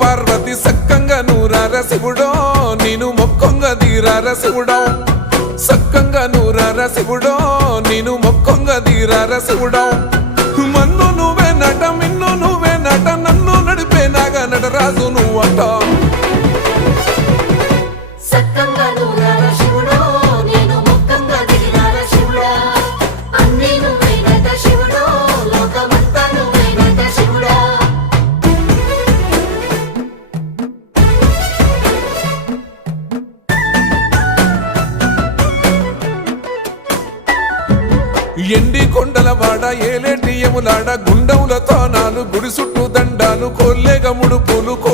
పార్వతి సక్కంగా నూరార శివుడో నేను మొక్కంగా తీరార శివుడో సక్కంగా నూరార శివుడో నేను మొక్కంగా తీరార శివుడో మన్ను నువ్వే నట మిన్ను నువ్వే నట నన్ను నడిపే నాగా నటరాజు నువ్వంట ఎండి కొండల వాడ ఏలేటి యములాడ గుండముల తానాలు గుడి చుట్టూ దండాలు కోల్లేగ ముడుపు